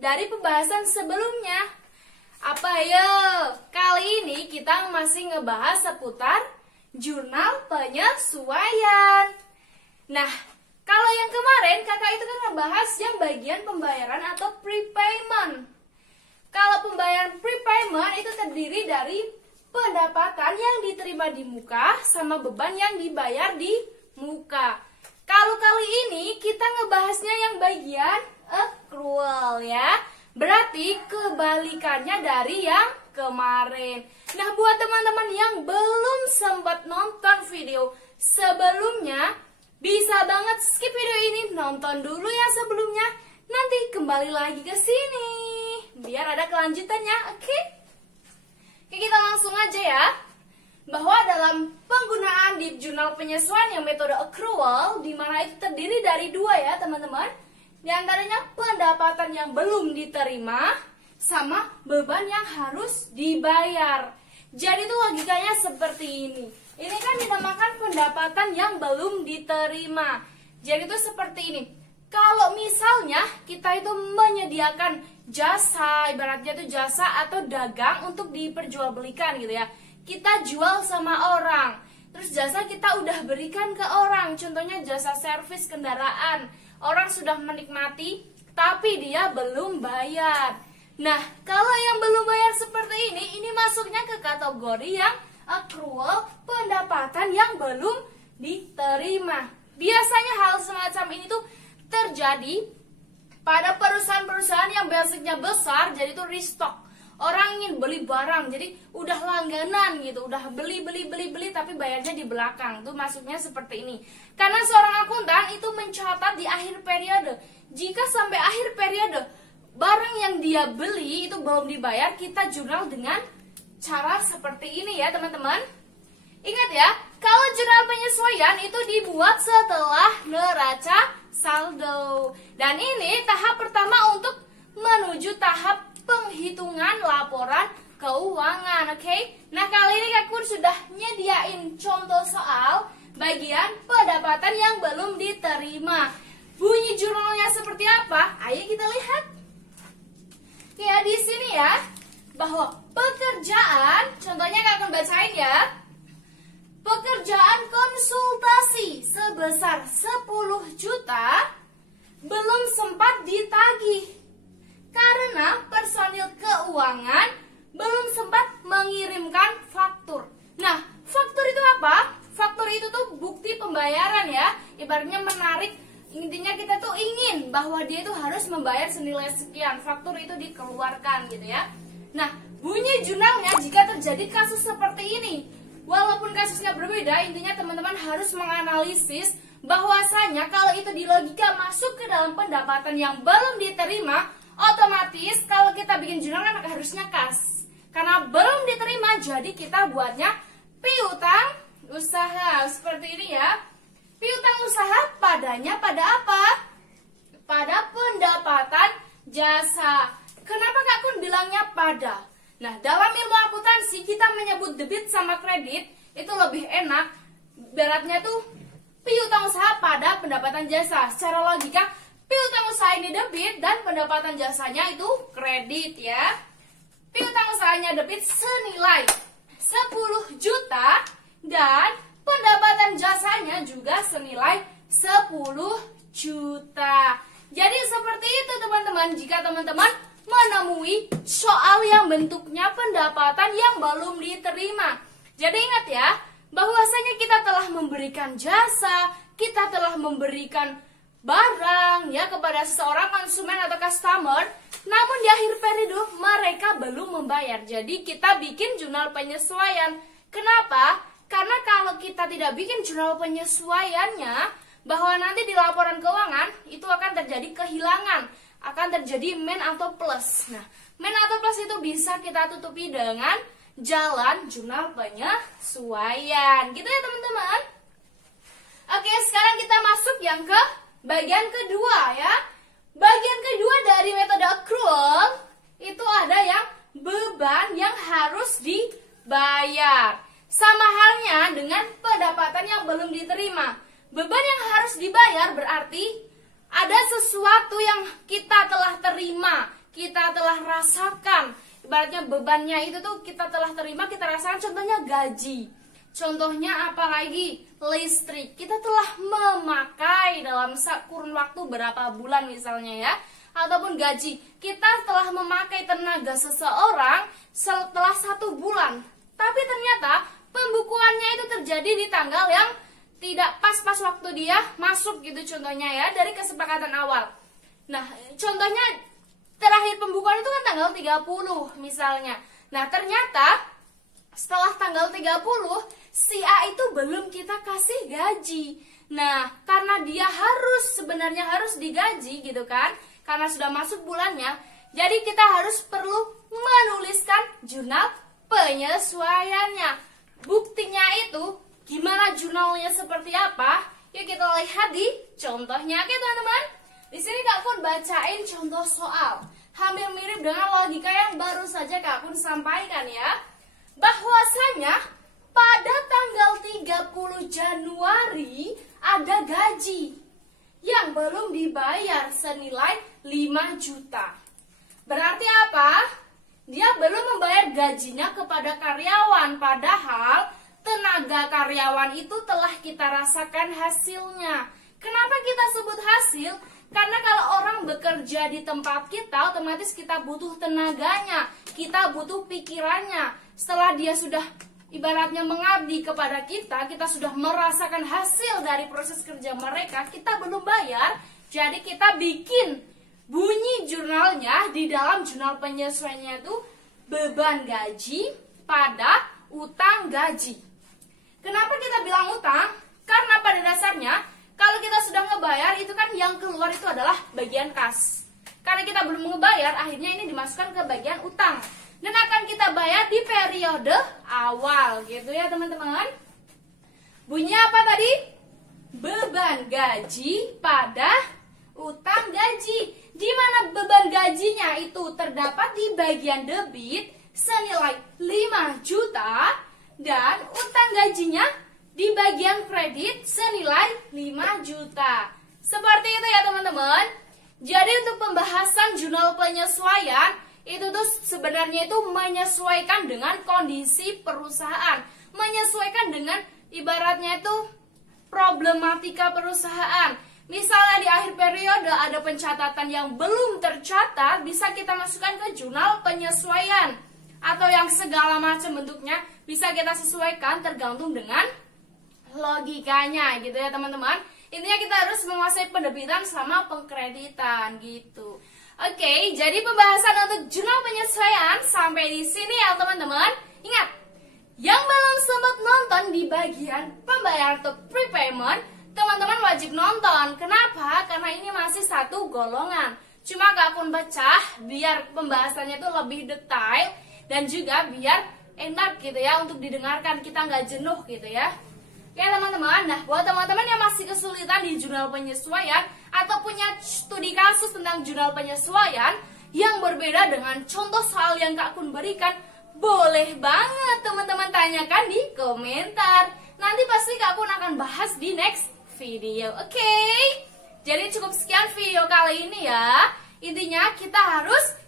dari pembahasan sebelumnya. Apa ya? Kali ini kita masih ngebahas seputar jurnal penyesuaian. Nah, kalau yang kemarin kakak itu kan ngebahas yang bagian pembayaran atau prepayment. Kalau pembayaran prepayment itu terdiri dari pendapatan yang diterima di muka sama beban yang dibayar di muka. Kalau kali ini kita ngebahasnya yang bagian accrual ya. Berarti kebalikannya dari yang kemarin. Nah, buat teman-teman yang belum sempat nonton video sebelumnya, bisa banget skip video ini, nonton dulu yang sebelumnya, nanti kembali lagi ke sini biar ada kelanjutannya, oke? Oke, kita langsung aja ya. Bahwa dalam penggunaan di jurnal penyesuaian yang metode accrual, di mana itu terdiri dari dua ya teman-teman. Di antaranya pendapatan yang belum diterima sama beban yang harus dibayar. Jadi itu logikanya seperti ini. Ini kan dinamakan pendapatan yang belum diterima. Jadi itu seperti ini. Kalau misalnya kita itu menyediakan jasa, ibaratnya itu jasa atau dagang untuk diperjualbelikan gitu ya. Kita jual sama orang, terus jasa kita udah berikan ke orang, contohnya jasa servis kendaraan. Orang sudah menikmati, tapi dia belum bayar. Nah, kalau yang belum bayar seperti ini masuknya ke kategori yang accrual, pendapatan yang belum diterima. Biasanya hal semacam ini tuh terjadi pada perusahaan-perusahaan yang basicnya besar, jadi itu restock. Orang ingin beli barang, jadi udah langganan gitu, udah beli, tapi bayarnya di belakang. Tuh masuknya seperti ini. Karena seorang akuntan itu mencatat di akhir periode. Jika sampai akhir periode barang yang dia beli itu belum dibayar, kita jurnal dengan cara seperti ini ya teman-teman. Ingat ya, kalau jurnal penyesuaian itu dibuat setelah neraca saldo. Dan ini tahap pertama untuk menuju tahap penghitungan laporan keuangan, oke? Nah, kali ini Kak Kun sudah nyediain contoh soal bagian pendapatan yang belum diterima. Bunyi jurnalnya seperti apa? Ayo kita lihat. Ya, di sini ya, bahwa pekerjaan, contohnya Kak Kun bacain ya. Pekerjaan konsultasi sebesar 10 juta belum sempat ditagih karena personil keuangan belum sempat mengirimkan faktur. Nah, faktur itu apa? Faktur itu tuh bukti pembayaran ya. Ibaratnya menarik, intinya kita tuh ingin bahwa dia itu harus membayar senilai sekian. Faktur itu dikeluarkan gitu ya. Nah, bunyi jurnalnya jika terjadi kasus seperti ini. Walaupun kasusnya berbeda, intinya teman-teman harus menganalisis bahwasanya kalau itu di logika masuk ke dalam pendapatan yang belum diterima, otomatis kalau kita bikin jurnal kan harusnya kas. Karena belum diterima, jadi kita buatnya piutang usaha. Seperti ini ya. Piutang usaha padanya pada apa? Pada pendapatan jasa. Kenapa Kak Kun bilangnya pada? Nah, dalam ilmu akuntansi kita menyebut debit sama kredit itu lebih enak. Beratnya tuh piutang usaha pada pendapatan jasa. Secara logika piutang usaha ini debit dan pendapatan jasanya itu kredit ya. Piutang usahanya debit senilai 10 juta dan pendapatan jasanya juga senilai 10 juta. Jadi seperti itu teman-teman, jika teman-teman menemui soal yang bentuknya pendapatan yang belum diterima. Jadi ingat ya, bahwasanya kita telah memberikan jasa, kita telah memberikan barang ya kepada seseorang konsumen atau customer, namun di akhir periode mereka belum membayar. Jadi kita bikin jurnal penyesuaian. Kenapa? Karena kalau kita tidak bikin jurnal penyesuaiannya, bahwa nanti di laporan keuangan itu akan terjadi kehilangan, akan terjadi min atau plus. Nah, min atau plus itu bisa kita tutupi dengan jalan jurnal penyesuaian. Gitu ya teman-teman. Oke, sekarang kita masuk yang ke bagian kedua ya. Bagian kedua dari metode accrual itu ada yang beban yang harus dibayar. Sama halnya dengan pendapatan yang belum diterima. Beban yang harus dibayar berarti ada sesuatu yang kita telah terima, kita telah rasakan. Ibaratnya bebannya itu tuh kita telah terima, kita rasakan. Contohnya gaji. Contohnya apalagi listrik. Kita telah memakai dalam kurun waktu berapa bulan misalnya ya. Ataupun gaji. Kita telah memakai tenaga seseorang setelah 1 bulan. Tapi ternyata pembukuannya itu terjadi di tanggal yang tidak pas waktu dia masuk gitu contohnya ya, dari kesepakatan awal. Nah, contohnya terakhir pembukuan itu kan tanggal 30 misalnya. Nah, ternyata setelah tanggal 30 si A itu belum kita kasih gaji. Nah, karena dia sebenarnya harus digaji gitu kan, karena sudah masuk bulannya, jadi kita harus perlu menuliskan jurnal penyesuaiannya. Buktinya itu gimana jurnalnya seperti apa? Yuk kita lihat di contohnya, oke teman-teman. Di sini Kak Kun bacain contoh soal. Hampir mirip dengan logika yang baru saja Kak Kun sampaikan ya. Bahwasanya pada tanggal 30 Januari ada gaji yang belum dibayar senilai 5 juta. Berarti apa? Dia belum membayar gajinya kepada karyawan, padahal tenaga karyawan itu telah kita rasakan hasilnya. Kenapa kita sebut hasil? Karena kalau orang bekerja di tempat kita, otomatis kita butuh tenaganya, kita butuh pikirannya. Setelah dia sudah ibaratnya mengabdi kepada kita, kita sudah merasakan hasil dari proses kerja mereka, kita belum bayar, jadi kita bikin bunyi jurnalnya. Di dalam jurnal penyesuaiannya itu beban gaji pada utang gaji. Kenapa kita bilang utang? Karena pada dasarnya kalau kita sudah ngebayar itu kan yang keluar itu adalah bagian kas. Karena kita belum ngebayar, akhirnya ini dimasukkan ke bagian utang. Dan akan kita bayar di periode awal gitu ya teman-teman. Bunyinya apa tadi? Beban gaji pada utang gaji. Di mana beban gajinya itu terdapat di bagian debit senilai 5 juta dan utang gajinya di bagian kredit senilai 5 juta. Seperti itu ya teman-teman. Jadi untuk pembahasan jurnal penyesuaian itu tuh sebenarnya itu menyesuaikan dengan kondisi perusahaan, menyesuaikan dengan ibaratnya itu problematika perusahaan. Misalnya di akhir periode ada pencatatan yang belum tercatat, bisa kita masukkan ke jurnal penyesuaian. Atau yang segala macam bentuknya bisa kita sesuaikan tergantung dengan logikanya gitu ya teman-teman. Intinya kita harus menguasai pendebitan sama pengkreditan gitu. Oke, jadi pembahasan untuk jurnal penyesuaian sampai di sini ya teman-teman. Ingat, yang belum sempat nonton di bagian pembayaran atau prepayment, teman-teman wajib nonton. Kenapa? Karena ini masih satu golongan. Cuma Kak Kun pecah biar pembahasannya itu lebih detail dan juga biar enak gitu ya untuk didengarkan, kita nggak jenuh gitu ya. Oke teman-teman, nah buat teman-teman yang masih kesulitan di jurnal penyesuaian atau punya studi kasus tentang jurnal penyesuaian yang berbeda dengan contoh soal yang Kak Kun berikan, boleh banget teman-teman tanyakan di komentar. Nanti pasti Kak Kun akan bahas di next video, oke? Jadi cukup sekian video kali ini ya. Intinya kita harus